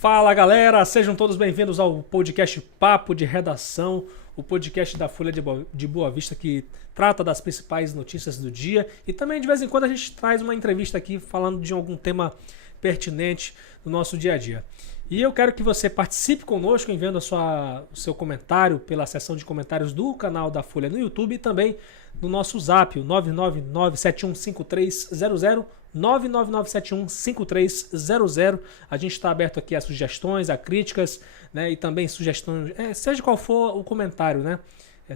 Fala galera, sejam todos bem-vindos ao podcast Papo de Redação, o podcast da Folha de Boa Vista que trata das principais notícias do dia e também de vez em quando a gente traz uma entrevista aqui falando de algum tema pertinente do nosso dia a dia. E eu quero que você participe conosco enviando o seu comentário pela seção de comentários do canal da Folha no YouTube e também no nosso zap, o 999715300, 999715300. A gente está aberto aqui a sugestões, a críticas, né, e também sugestões, seja qual for o comentário, né?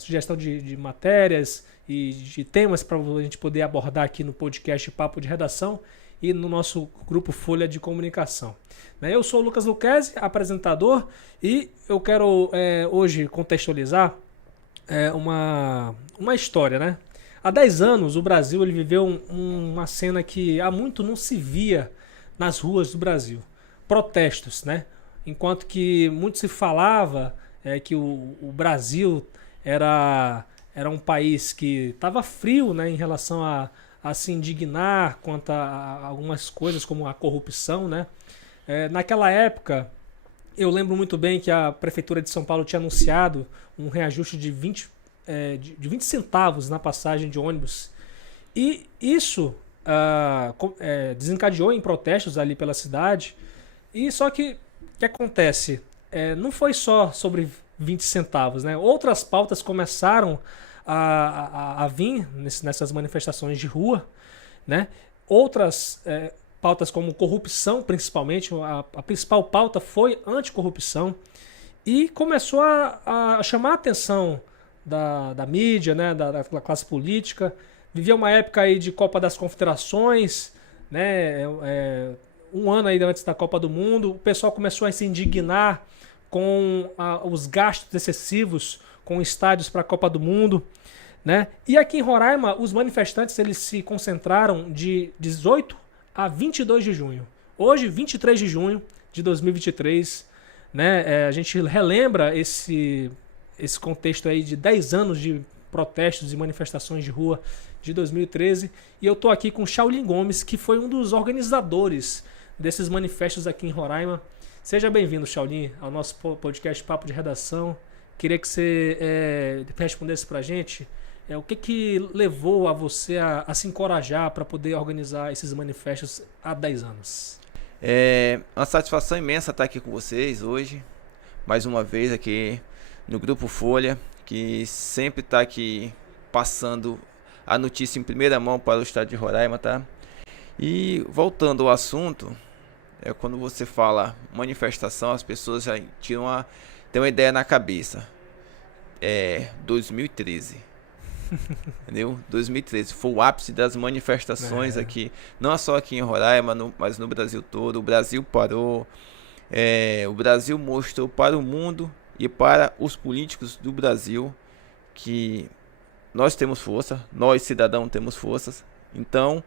Sugestão de matérias e de temas para a gente poder abordar aqui no podcast Papo de Redação e no nosso grupo Folha de Comunicação. Eu sou o Lucas Luquezzi, apresentador, e eu quero hoje contextualizar uma história, né? Há 10 anos o Brasil ele viveu uma cena que há muito não se via nas ruas do Brasil. Protestos, né? Enquanto que muito se falava que o Brasil era um país que estava frio, né, em relação a se indignar quanto a algumas coisas como a corrupção, né? Naquela época, eu lembro muito bem que a Prefeitura de São Paulo tinha anunciado um reajuste de 20 centavos na passagem de ônibus. E isso desencadeou em protestos ali pela cidade. E só que o que acontece? Não foi só sobre 20 centavos, né? Outras pautas começaram a vir nessas manifestações de rua, né? Outras pautas como corrupção, principalmente, a principal pauta foi anticorrupção e começou a chamar a atenção da mídia, né? da classe política. Vivia uma época aí de Copa das Confederações, né? Um ano aí antes da Copa do Mundo, o pessoal começou a se indignar com os gastos excessivos com estádios para a Copa do Mundo, né? E aqui em Roraima, os manifestantes eles se concentraram de 18 a 22 de junho. Hoje, 23 de junho de 2023, né? A gente relembra esse contexto aí de 10 anos de protestos e manifestações de rua de 2013. E eu estou aqui com o Shaolin Gomes, que foi um dos organizadores desses manifestos aqui em Roraima. Seja bem-vindo, Shaolin, ao nosso podcast Papo de Redação. Queria que você respondesse para a gente o que levou a você a se encorajar para poder organizar esses manifestos há 10 anos. É uma satisfação imensa estar aqui com vocês hoje, mais uma vez aqui no Grupo Folha, que sempre está aqui passando a notícia em primeira mão para o estado de Roraima, tá? E voltando ao assunto, quando você fala manifestação, as pessoas já têm uma ideia na cabeça. 2013. Entendeu? 2013 foi o ápice das manifestações aqui, não só aqui em Roraima, mas no Brasil todo. O Brasil parou, o Brasil mostrou para o mundo e para os políticos do Brasil que nós temos força, nós cidadãos temos forças. Então,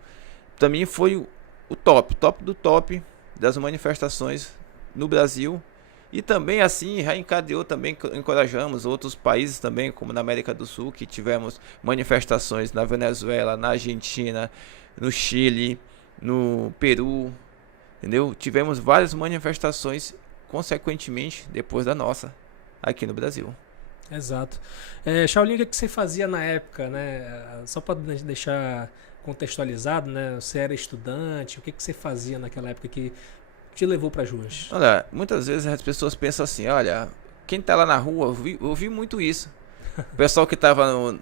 também foi o top do top das manifestações no Brasil. E também assim já encadeou, também encorajamos outros países também, como na América do Sul, que tivemos manifestações na Venezuela, na Argentina, no Chile, no Peru, entendeu? Tivemos várias manifestações consequentemente depois da nossa aqui no Brasil. Exato. Shaolin, o que você fazia na época, né? Só para deixar contextualizado, né? Você era estudante, o que você fazia naquela época que te levou para as ruas? Olha, muitas vezes as pessoas pensam assim, olha, quem tá lá na rua, eu vi muito isso. O pessoal que tava no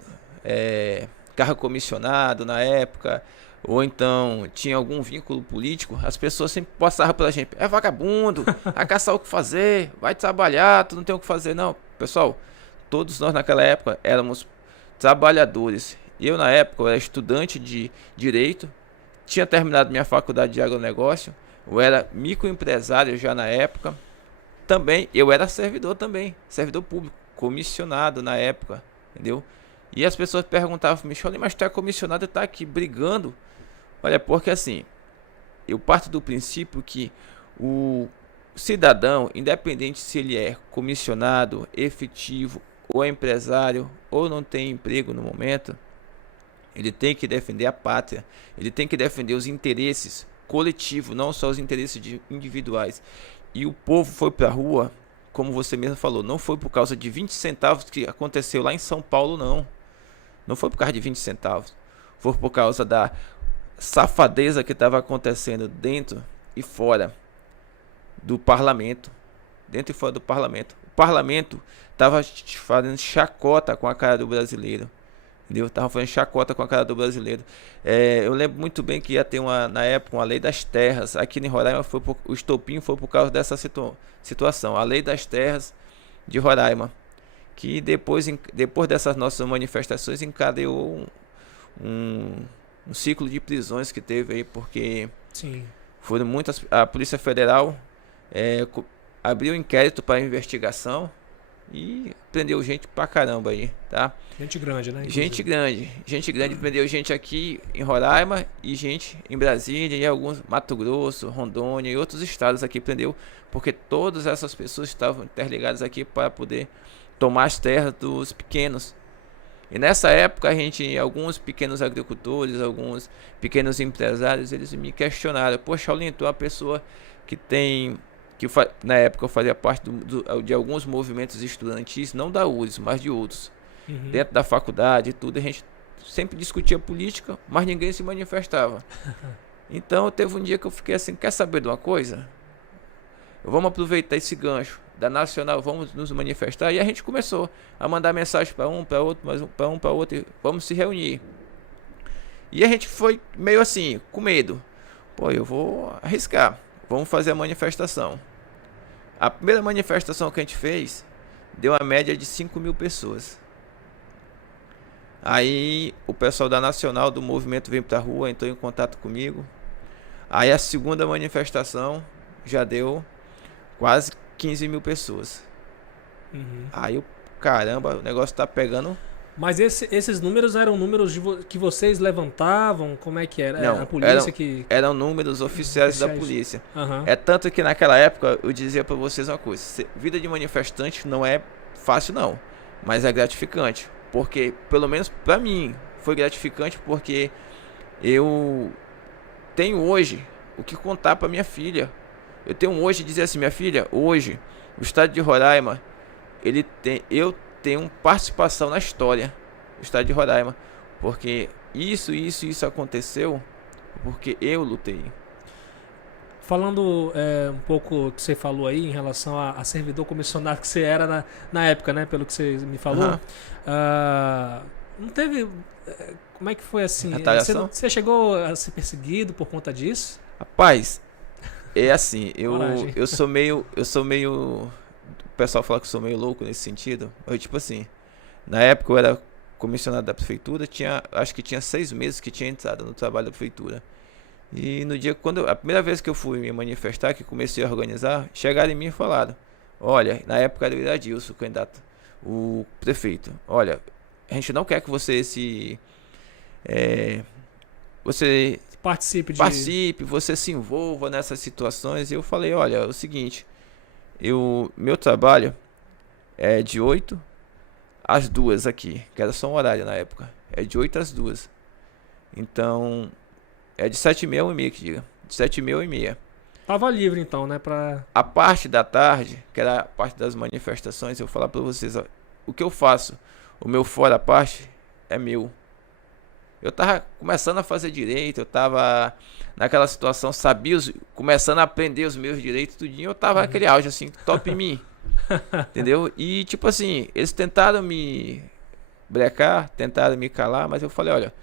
carro comissionado na época, ou então tinha algum vínculo político, as pessoas sempre passavam pela gente, é vagabundo, vai caçar o que fazer, vai trabalhar, tu não tem o que fazer. Não, pessoal, todos nós naquela época éramos trabalhadores. Eu na época eu era estudante de Direito, tinha terminado minha faculdade de agronegócio, eu era microempresário já na época. Também eu era servidor público, comissionado na época, entendeu? E as pessoas perguntavam para mim, mas tu é comissionado e tá aqui brigando? Olha, porque assim, eu parto do princípio que o cidadão, independente se ele é comissionado, efetivo, ou é empresário, ou não tem emprego no momento, ele tem que defender a pátria, ele tem que defender os interesses coletivos, não só os interesses individuais. E o povo foi pra rua, como você mesmo falou, não foi por causa de 20 centavos que aconteceu lá em São Paulo, não. Não foi por causa de 20 centavos. Foi por causa da safadeza que estava acontecendo dentro e fora do parlamento. Dentro e fora do parlamento. O parlamento estava fazendo chacota com a cara do brasileiro. Entendeu? Tava fazendo chacota com a cara do brasileiro. Eu lembro muito bem que ia ter na época uma lei das terras. Aqui em Roraima o estopim foi por causa dessa situação. A lei das terras de Roraima. Que depois dessas nossas manifestações encadeou um ciclo de prisões que teve aí, porque Sim. foram muitas. A Polícia Federal abriu inquérito para investigação e prendeu gente pra caramba aí, tá? Gente grande, né? Gente grande, prendeu gente aqui em Roraima e gente em Brasília e alguns Mato Grosso, Rondônia e outros estados aqui prendeu, porque todas essas pessoas estavam interligadas aqui para poder tomar as terras dos pequenos. E nessa época alguns pequenos agricultores, alguns pequenos empresários, eles me questionaram: poxa, Aulinho, tu é uma pessoa que na época eu fazia parte de alguns movimentos estudantis, não da URGS, mas de outros. Uhum. Dentro da faculdade e tudo, a gente sempre discutia política, mas ninguém se manifestava. Então teve um dia que eu fiquei assim: quer saber de uma coisa? Vamos aproveitar esse gancho da Nacional, vamos nos manifestar. E a gente começou a mandar mensagem para um, para outro, mais para um, para outro, e vamos se reunir. E a gente foi meio assim, com medo. Pô, eu vou arriscar, vamos fazer a manifestação. A primeira manifestação que a gente fez deu uma média de 5.000 pessoas. Aí o pessoal da Nacional, do movimento, veio pra rua, entrou em contato comigo. Aí a segunda manifestação já deu quase 15.000 pessoas. Uhum. Aí caramba, o negócio tá pegando. Mas esses números eram números que vocês levantavam? Como é que era? Não, A polícia eram números oficiais da polícia. Uhum. É tanto que naquela época eu dizia pra vocês uma coisa: vida de manifestante não é fácil não, mas é gratificante. Porque, pelo menos pra mim, foi gratificante, porque eu tenho hoje o que contar pra minha filha. Eu tenho hoje dizer assim: minha filha, hoje o estado de Roraima, eu tenho participação na história do estado de Roraima, porque isso aconteceu porque eu lutei. Falando um pouco que você falou aí em relação a servidor comissionado que você era na época, né? Pelo que você me falou. Uhum. Não teve... Como é que foi assim? Você chegou a ser perseguido por conta disso? Rapaz, é assim, eu sou meio... O pessoal fala que eu sou meio louco nesse sentido. Eu, tipo assim, na época eu era comissionado da prefeitura, acho que tinha 6 meses que tinha entrado no trabalho da prefeitura. E no dia, a primeira vez que eu fui me manifestar, que comecei a organizar, chegaram em mim e falaram: olha, na época era o Iradilson, o candidato, o prefeito: olha, a gente não quer que você você participe, você se envolva nessas situações. E eu falei: olha, é o seguinte, meu trabalho é de 8 às 2 aqui, que era só um horário na época, é de 8 às 2. Então é de 7h30 a 1h30 que diga. De 7h30 a 1h30. Tava livre então, né? A parte da tarde, que era a parte das manifestações, eu vou falar pra vocês: ó, o que eu faço, o meu fora a parte é meu. Eu tava começando a fazer direito, eu tava naquela situação, começando a aprender os meus direitos, tudinho, eu tava naquele auge assim, top em mim. Entendeu? E tipo assim, eles tentaram me brecar, tentaram me calar, mas eu falei: olha,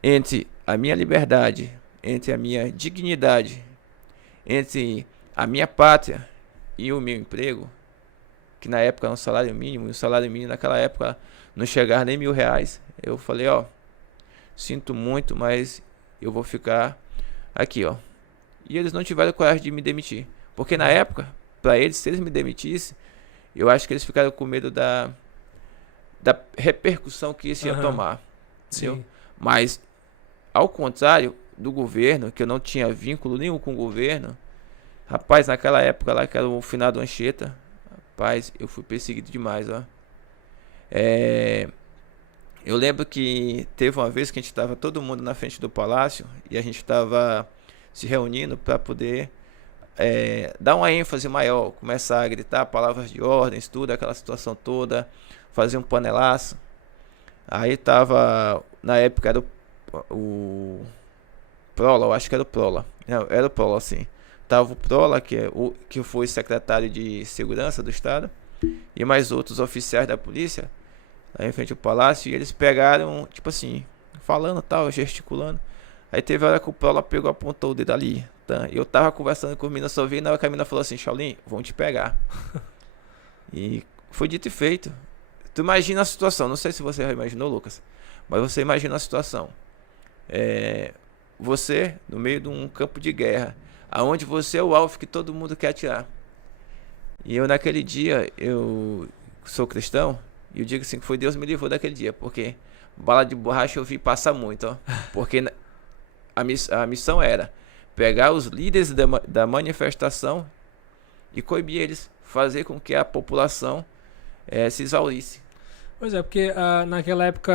entre a minha liberdade, entre a minha dignidade, entre a minha pátria e o meu emprego, que na época era um salário mínimo, e o salário mínimo naquela época não chegava nem R$1.000, eu falei: ó, sinto muito, mas eu vou ficar aqui, ó. E eles não tiveram coragem de me demitir, porque na época, pra eles, se eles me demitissem, eu acho que eles ficaram com medo da repercussão que isso ia tomar. Entendeu? Mas ao contrário do governo, que eu não tinha vínculo nenhum com o governo, rapaz, naquela época lá, que era o finado Anchieta, rapaz, eu fui perseguido demais, ó. Eu lembro que teve uma vez que a gente estava todo mundo na frente do palácio e a gente estava se reunindo para poder dar uma ênfase maior, começar a gritar palavras de ordens, tudo, aquela situação toda, fazer um panelaço. Aí tava, na época era o Prola, eu acho que era o Prola. Não, era o Prola, sim. Tava o Prola, que foi secretário de Segurança do Estado, e mais outros oficiais da polícia, lá em frente ao palácio, e eles pegaram, tipo assim, falando tal, gesticulando. Aí teve a hora que o Prola pegou, apontou o dedo ali. Tá? Eu tava conversando com a mina, só vi, na hora que a mina falou assim, Shaolin, vão te pegar. E foi dito e feito. Tu imagina a situação, não sei se você já imaginou, Lucas, mas você imagina a situação. Você no meio de um campo de guerra, aonde você é o alvo que todo mundo quer atirar. E eu naquele dia, eu sou cristão, e eu digo assim que foi Deus me livrou daquele dia, porque bala de borracha eu vi passar muito, ó. Porque a missão era pegar os líderes da manifestação e coibir eles, fazer com que a população se exaurisse. Pois é, porque naquela época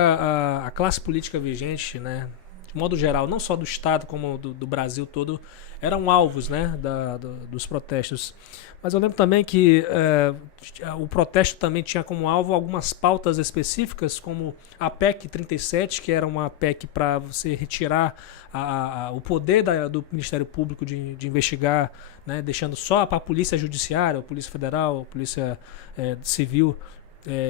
a classe política vigente, né, de modo geral, não só do Estado como do Brasil todo, eram alvos, né, dos protestos. Mas eu lembro também que o protesto também tinha como alvo algumas pautas específicas, como a PEC 37, que era uma PEC para você retirar o poder do Ministério Público de investigar, né, deixando só para a Polícia Judiciária, a Polícia Federal, a Polícia Civil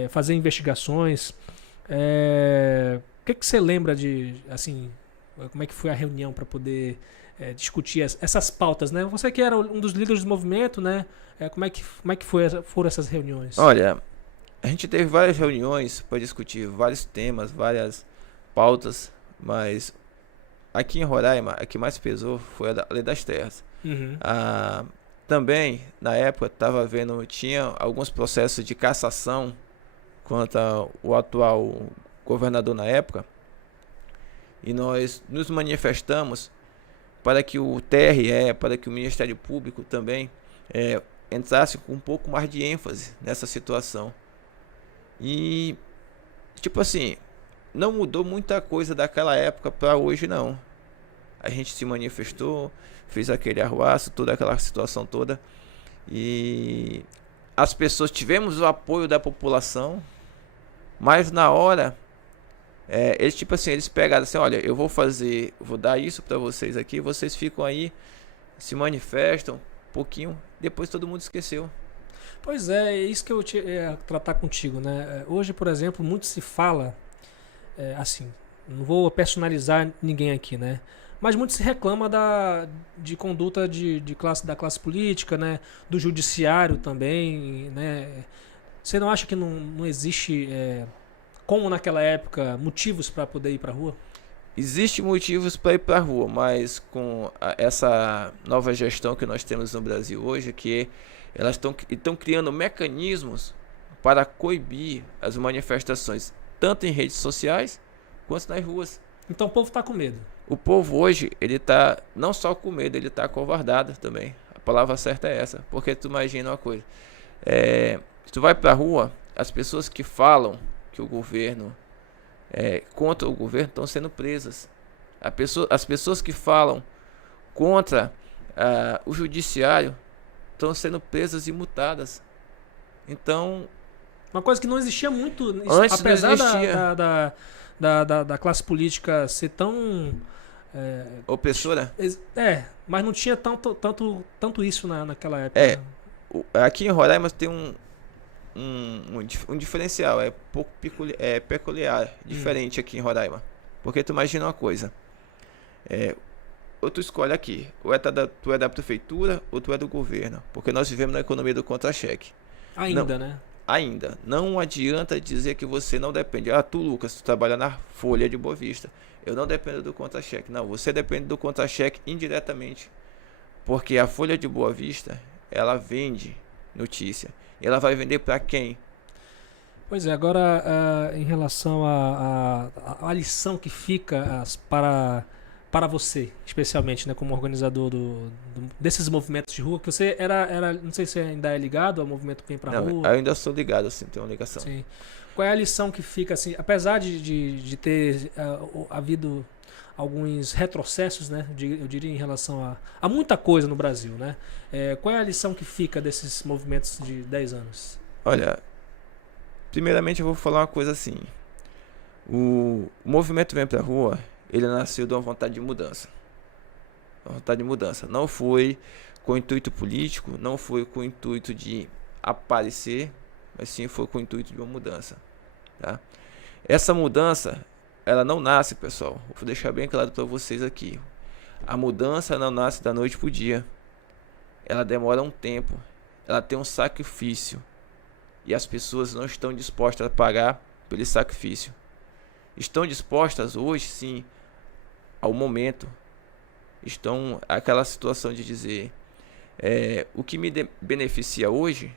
fazer investigações. O que você lembra de, assim, como é que foi a reunião para poder discutir essas pautas, né? Você que era um dos líderes do movimento, né? Como é que foram essas reuniões? Olha, a gente teve várias reuniões para discutir vários temas, várias pautas, mas aqui em Roraima, a que mais pesou foi a Lei das Terras. Uhum. Também, na época, tinha alguns processos de cassação contra o atual governador na época, e nós nos manifestamos para que o TRE, para que o Ministério Público também entrasse com um pouco mais de ênfase nessa situação. E, tipo assim, não mudou muita coisa daquela época para hoje, não. A gente se manifestou, fez aquele arruaço, toda aquela situação toda, e as pessoas, tivemos o apoio da população, mas na hora eles pegaram assim, olha, eu vou dar isso para vocês aqui, vocês ficam aí, se manifestam um pouquinho, depois todo mundo esqueceu. Pois é isso que eu ia tratar contigo, né? Hoje, por exemplo, muito se fala, assim, não vou personalizar ninguém aqui, né? Mas muito se reclama de conduta da classe política, né? Do judiciário também, né? Você não acha que não existe, como naquela época, motivos para poder ir para a rua? Existem motivos para ir para a rua, mas com essa nova gestão que nós temos no Brasil hoje, que elas estão criando mecanismos para coibir as manifestações, tanto em redes sociais quanto nas ruas. Então o povo está com medo. O povo hoje, ele está não só com medo, ele está acovardado também. A palavra certa é essa, porque tu imagina uma coisa. Se tu vai para a rua, as pessoas que falam que o governo contra o governo estão sendo presas. As pessoas que falam contra o judiciário estão sendo presas e multadas. Então, uma coisa que não existia muito, antes apesar não existia. Da classe política ser tão Opressora? Mas não tinha tanto isso naquela época. Aqui em Roraima tem um diferencial, pouco peculiar, diferente aqui em Roraima. Porque tu imagina uma coisa, ou tu escolhe aqui, ou tu é da prefeitura ou tu é do governo, porque nós vivemos na economia do contra-cheque. Né? Ainda. Não adianta dizer que você não depende. Tu, Lucas, tu trabalha na Folha de Boa Vista. Eu não dependo do contra-cheque. Não, você depende do contra-cheque indiretamente. Porque a Folha de Boa Vista, ela vende notícia. E ela vai vender para quem? Pois é, agora em relação à lição que fica para você, especialmente, né, como organizador desses movimentos de rua, que você era, não sei se ainda é ligado ao movimento Vem Pra Rua. Eu ainda sou ligado, assim, tenho uma ligação. Sim. Qual é a lição que fica, assim, apesar de ter havido alguns retrocessos, né? Eu diria em relação a muita coisa no Brasil, né? Qual é a lição que fica desses movimentos de 10 anos? Olha, primeiramente eu vou falar uma coisa assim. O movimento Vem Pra Rua, ele nasceu de uma vontade de mudança. Uma vontade de mudança. Não foi com intuito político, não foi com o intuito de aparecer, mas sim foi com o intuito de uma mudança. Tá? Essa mudança, ela não nasce, pessoal. Vou deixar bem claro para vocês aqui. A mudança não nasce da noite pro dia. Ela demora um tempo. Ela tem um sacrifício. E as pessoas não estão dispostas a pagar pelo sacrifício. Estão dispostas hoje, sim, ao momento. Estão aquela situação de dizer, o que me beneficia hoje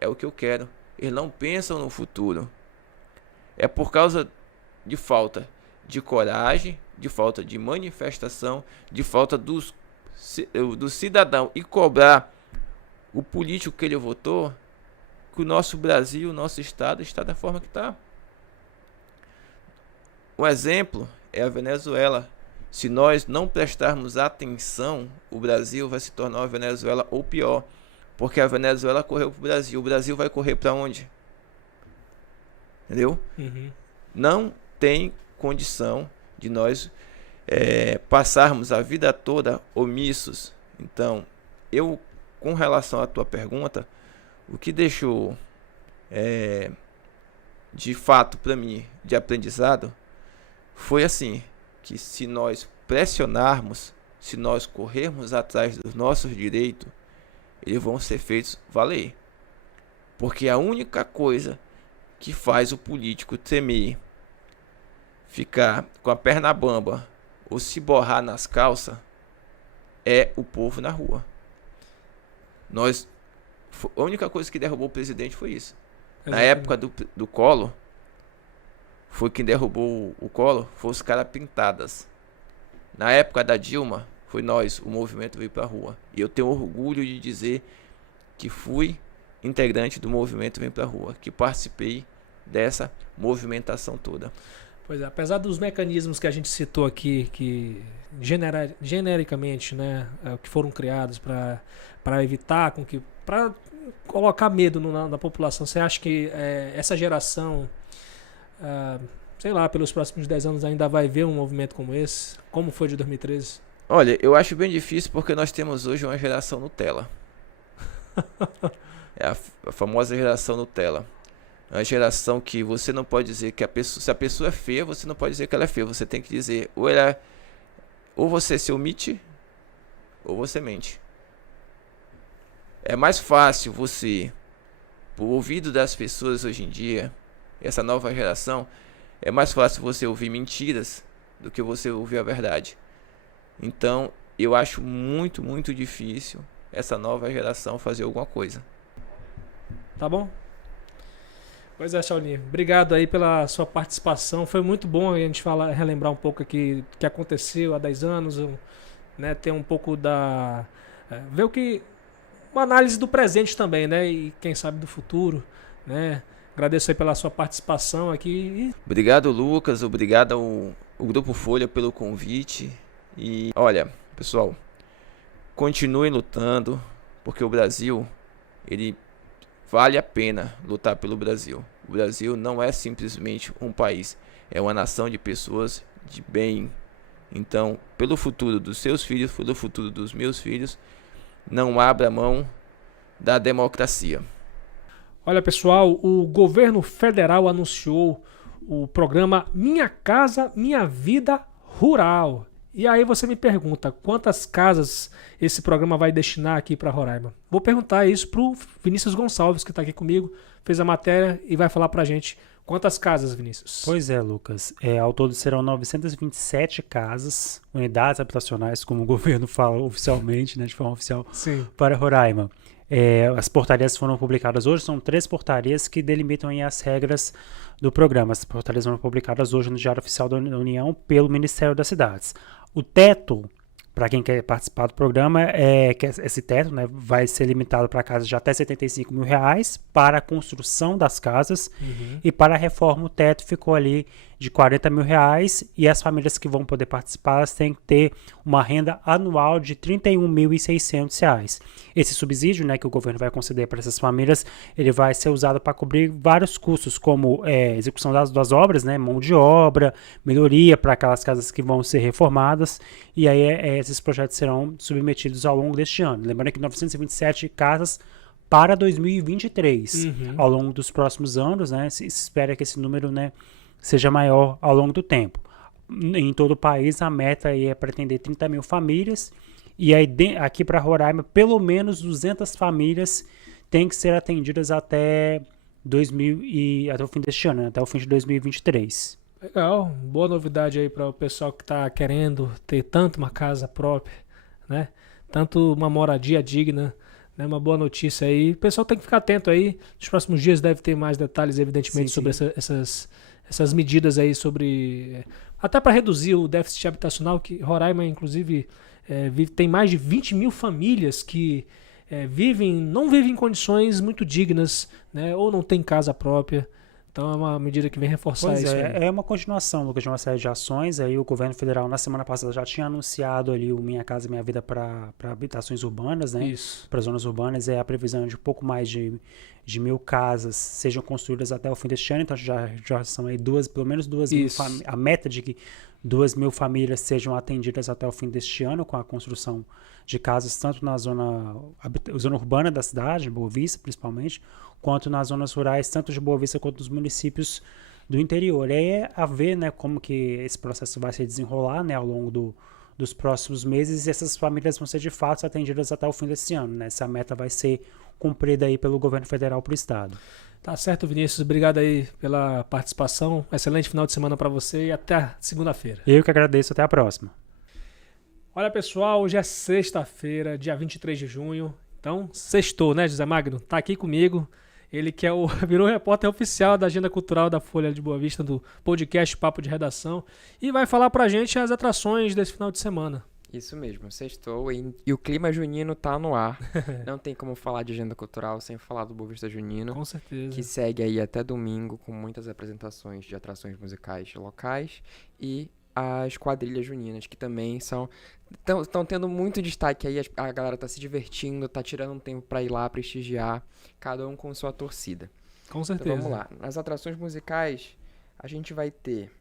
é o que eu quero. Eles não pensam no futuro. É por causa de falta de coragem, de falta de manifestação, de falta do cidadão e cobrar o político que ele votou, que o nosso Brasil, o nosso estado está da forma que está. Um exemplo é a Venezuela. Se nós não prestarmos atenção, o Brasil vai se tornar uma Venezuela ou pior, porque a Venezuela correu para o Brasil vai correr para onde? Entendeu? Uhum. Não tem condição de nós passarmos a vida toda omissos. Então, com relação à tua pergunta, o que deixou de fato para mim de aprendizado foi assim, que se nós pressionarmos, se nós corrermos atrás dos nossos direitos, eles vão ser feitos valer. Porque a única coisa que faz o político tremer, ficar com a perna bamba ou se borrar nas calças é o povo na rua. A única coisa que derrubou o presidente foi isso. Exatamente. Na época do Collor, foi quem derrubou o Collor, foi os caras pintadas. Na época da Dilma, foi nós, o movimento Veio Pra Rua. E eu tenho orgulho de dizer que fui integrante do movimento Vem Pra Rua, que participei dessa movimentação toda. Pois é, apesar dos mecanismos que a gente citou aqui, que genericamente, né, que foram criados para evitar, para colocar medo na população, você acha que essa geração, sei lá, pelos próximos 10 anos ainda vai ver um movimento como esse? Como foi de 2013? Olha, eu acho bem difícil porque nós temos hoje uma geração Nutella. É a famosa geração Nutella. É uma geração que você não pode dizer que se a pessoa é feia, você não pode dizer que ela é feia. Você tem que dizer, ou você se omite, ou você mente. É mais fácil você, por ouvido das pessoas hoje em dia, essa nova geração, é mais fácil você ouvir mentiras do que você ouvir a verdade. Então, eu acho muito, muito difícil essa nova geração fazer alguma coisa. Tá bom? Pois é, Shaulinho. Obrigado aí pela sua participação. Foi muito bom a gente relembrar um pouco aqui do que aconteceu há 10 anos, né? Ter um pouco ver uma análise do presente também, né? E quem sabe do futuro, né? Agradeço aí pela sua participação aqui. Obrigado, Lucas. Obrigado ao Grupo Folha pelo convite. E olha, pessoal, continuem lutando, porque o Brasil, ele vale a pena lutar pelo Brasil. O Brasil não é simplesmente um país, é uma nação de pessoas de bem. Então, pelo futuro dos seus filhos, pelo futuro dos meus filhos, não abra mão da democracia. Olha, pessoal, o governo federal anunciou o programa Minha Casa Minha Vida Rural. E aí você me pergunta, quantas casas esse programa vai destinar aqui para Roraima? Vou perguntar isso para o Vinícius Gonçalves, que está aqui comigo, fez a matéria e vai falar para a gente quantas casas, Vinícius. Pois é, Lucas. Ao todo serão 927 casas, unidades habitacionais, como o governo fala oficialmente, né, de forma oficial, sim, para Roraima. As portarias foram publicadas hoje, são 3 portarias que delimitam aí as regras do programa. As portarias foram publicadas hoje no Diário Oficial da União pelo Ministério das Cidades. O teto para quem quer participar do programa, que esse teto, né, vai ser limitado para casas de até R$ 75 mil, para a construção das casas, e para a reforma o teto ficou ali de R$ 40 mil, e as famílias que vão poder participar elas têm que ter uma renda anual de R$ 31.600. Esse subsídio, né, que o governo vai conceder para essas famílias, ele vai ser usado para cobrir vários custos, como execução das obras, né, mão de obra, melhoria para aquelas casas que vão ser reformadas, e aí esses projetos serão submetidos ao longo deste ano. Lembrando que 927 casas para 2023. Ao longo dos próximos anos, né, se espera que esse número, né, seja maior ao longo do tempo. Em todo o país, a meta aí é pretender 30 mil famílias, e aí aqui para Roraima, pelo menos 200 famílias têm que ser atendidas até o fim deste ano, né, até o fim de 2023. Legal, boa novidade aí para o pessoal que está querendo ter tanto uma casa própria, né? Tanto uma moradia digna, né? Uma boa notícia aí. O pessoal tem que ficar atento aí. Nos próximos dias deve ter mais detalhes, evidentemente, sobre essas medidas aí, sobre até para reduzir o déficit habitacional, que Roraima, inclusive, tem mais de 20 mil famílias que não vivem em condições muito dignas, né? Ou não tem casa própria. Então é uma medida que vem reforçar isso. É uma continuação, Lucas, de uma série de ações. Aí o governo federal, na semana passada, já tinha anunciado ali o Minha Casa Minha Vida para habitações urbanas, né? Isso. Para zonas urbanas, a previsão de pouco mais de 1.000 casas sejam construídas até o fim deste ano. Então já são aí pelo menos 2.000 a meta de que 2.000 famílias sejam atendidas até o fim deste ano, com a construção de casas tanto na zona urbana da cidade, Boa Vista principalmente, quanto nas zonas rurais, tanto de Boa Vista quanto dos municípios do interior. É a ver, né, como que esse processo vai se desenrolar, né, ao longo dos próximos meses, e essas famílias vão ser de fato atendidas até o fim desse ano, né? Essa meta vai ser cumprida aí pelo governo federal para o estado. Tá certo, Vinícius. Obrigado aí pela participação. Excelente final de semana para você e até segunda-feira. Eu que agradeço. Até a próxima. Olha, pessoal, hoje é sexta-feira, dia 23 de junho. Então, sextou, né, José Magno? Tá aqui comigo. Ele que virou repórter oficial da Agenda Cultural da Folha de Boa Vista, do podcast Papo de Redação, e vai falar pra gente as atrações desse final de semana. Isso mesmo, sextou e o clima junino tá no ar. Não tem como falar de agenda cultural sem falar do Boa Vista Junino. Com certeza. Que segue aí até domingo com muitas apresentações de atrações musicais locais e as quadrilhas juninas, que também estão tendo muito destaque aí. A galera tá se divertindo, tá tirando um tempo pra ir lá prestigiar, cada um com sua torcida. Com certeza. Então vamos lá. Nas atrações musicais, a gente vai ter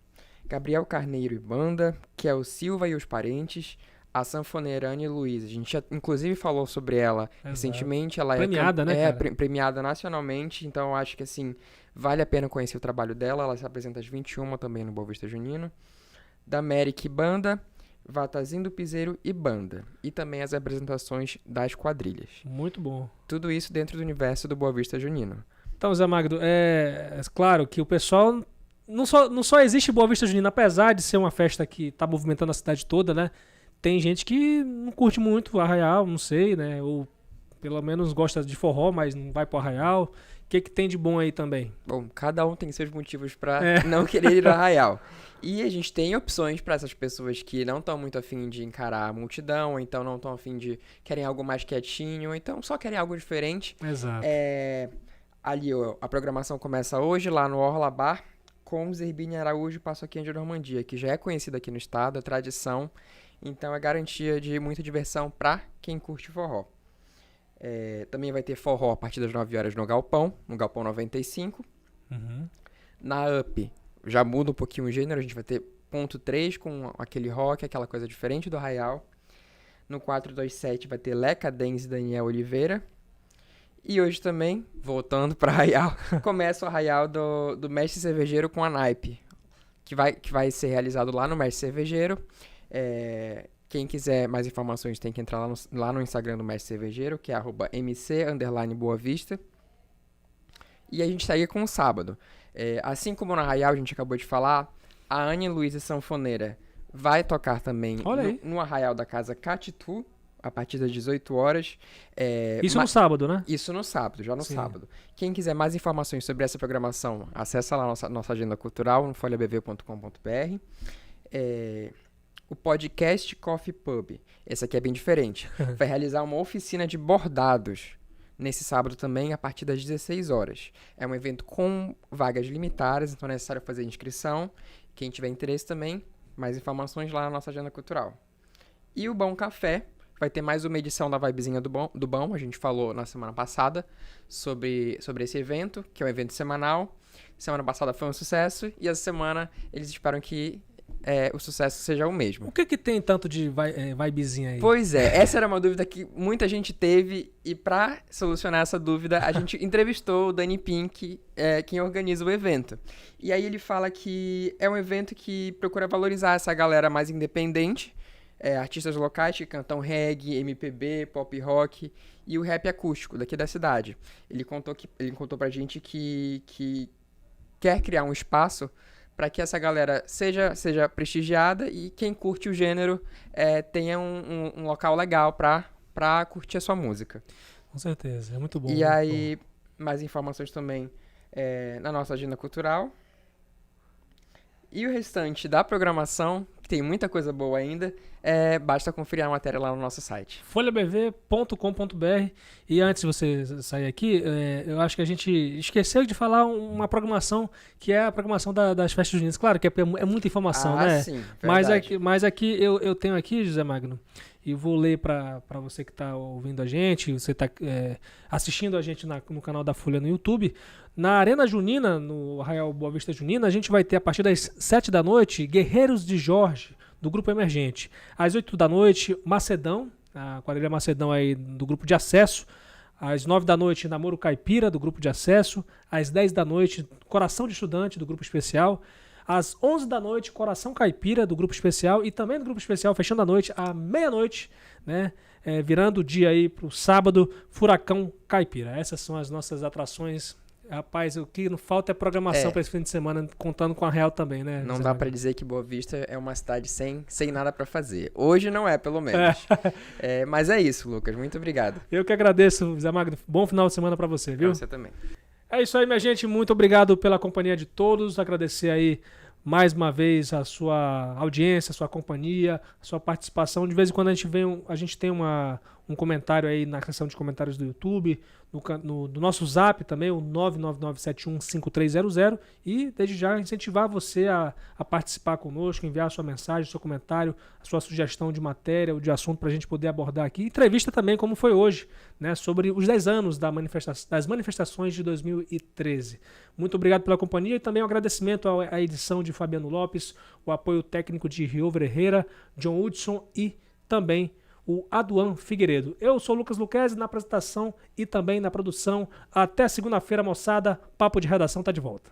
Gabriel Carneiro e Banda, que é o Silva e os Parentes, a sanfoneira Anne Luiz. A gente já, inclusive, falou sobre ela recentemente. Ela premiada, né, premiada nacionalmente, então eu acho que, assim, vale a pena conhecer o trabalho dela. Ela se apresenta às 21 também no Boa Vista Junino. Da Merrick Banda, Vatazinho do Piseiro e Banda. E também as apresentações das quadrilhas. Muito bom. Tudo isso dentro do universo do Boa Vista Junino. Então, Zé Magno, é claro que o pessoal... Não só existe Boa Vista Junino, apesar de ser uma festa que está movimentando a cidade toda, né? Tem gente que não curte muito o Arraial, não sei, né? Ou pelo menos gosta de forró, mas não vai pro Arraial. O que tem de bom aí também? Bom, cada um tem seus motivos para não querer ir ao Arraial. E a gente tem opções para essas pessoas que não estão muito afim de encarar a multidão, ou então não estão afim de... querem algo mais quietinho, ou então só querem algo diferente. Exato. Ali, a programação começa hoje, lá no Orla Bar, com Zerbini Araújo e Paçoquinha de Normandia, que já é conhecido aqui no estado, é tradição, então é garantia de muita diversão para quem curte forró. Também vai ter forró a partir das 9 horas no Galpão 95. Na UP, já muda um pouquinho o gênero, a gente vai ter ponto 3 com aquele rock, aquela coisa diferente do Arraial. No 427 vai ter Leca Dens e Daniel Oliveira. E hoje também, voltando para Arraial, começa o Arraial do Mestre Cervejeiro com a Naipe, que vai ser realizado lá no Mestre Cervejeiro. Quem quiser mais informações tem que entrar lá no Instagram do Mestre Cervejeiro, que é @mc_boavista. E a gente segue com o sábado. Assim como no Arraial, a gente acabou de falar, a Anne Luiz Sanfoneira vai tocar também no Arraial da Casa Catitu, a partir das 18 horas. Isso no sábado, né? Isso no sábado, já no sábado. Quem quiser mais informações sobre essa programação, acessa lá nossa agenda cultural no folhabv.com.br. o Podcast Coffee Pub. Esse aqui é bem diferente. Vai realizar uma oficina de bordados nesse sábado também, a partir das 16 horas. É um evento com vagas limitadas, então é necessário fazer inscrição. Quem tiver interesse também, mais informações lá na nossa agenda cultural. E o Bom Café vai ter mais uma edição da Vibezinha do Bom. A gente falou na semana passada sobre esse evento, que é um evento semanal. Semana passada foi um sucesso e essa semana eles esperam que o sucesso seja o mesmo. O que tem tanto de vibezinha aí? Pois é, essa era uma dúvida que muita gente teve e para solucionar essa dúvida a gente entrevistou o Dani Pink, quem organiza o evento. E aí ele fala que é um evento que procura valorizar essa galera mais independente, artistas locais que cantam reggae, MPB, pop rock e o rap acústico daqui da cidade. Ele contou pra gente que quer criar um espaço para que essa galera seja prestigiada e quem curte o gênero tenha um local legal para curtir a sua música. Com certeza, é muito bom. E aí, mais informações também na nossa agenda cultural. E o restante da programação, que tem muita coisa boa ainda, basta conferir a matéria lá no nosso site. folhabv.com.br. E antes de você sair aqui, eu acho que a gente esqueceu de falar uma programação que é a programação das festas juninas. Claro que é muita informação, né? Sim, mas aqui eu tenho aqui, José Magno, e vou ler para você que está ouvindo a gente, você está assistindo a gente no canal da Folha no YouTube. Na Arena Junina, no Arraial Boa Vista Junina, a gente vai ter a partir das 7 da noite Guerreiros de Jorge, do Grupo Emergente. Às 8 da noite, Macedão, a quadrilha Macedão aí do Grupo de Acesso. Às 9 da noite, Namoro Caipira, do Grupo de Acesso. Às 10 da noite, Coração de Estudante, do Grupo Especial. Às 11 da noite, Coração Caipira, do Grupo Especial. E também do Grupo Especial, fechando a noite, à meia-noite, né? Virando o dia aí pro sábado, Furacão Caipira. Essas são as nossas atrações. Rapaz, o que não falta é programação para esse fim de semana, contando com a Real também, né? Não dá para dizer que Boa Vista é uma cidade sem nada para fazer. Hoje não é, pelo menos. Mas é isso, Lucas. Muito obrigado. Eu que agradeço, Zé Magno. Bom final de semana para você, viu? Pra você também. É isso aí, minha gente. Muito obrigado pela companhia de todos. Agradecer aí mais uma vez a sua audiência, a sua companhia, a sua participação. De vez em quando a gente tem um comentário aí na seção de comentários do YouTube, do nosso Zap também, o 999715300, e desde já incentivar você a participar conosco, enviar a sua mensagem, o seu comentário, a sua sugestão de matéria ou de assunto para a gente poder abordar aqui. Entrevista também, como foi hoje, né, sobre os 10 anos das manifestações de 2013. Muito obrigado pela companhia e também um agradecimento à edição de Fabiano Lopes, o apoio técnico de Riover Herrera, John Hudson e também o Aduan Figueiredo. Eu sou o Lucas Luquezzi na apresentação e também na produção. Até segunda-feira, moçada. Papo de Redação tá de volta.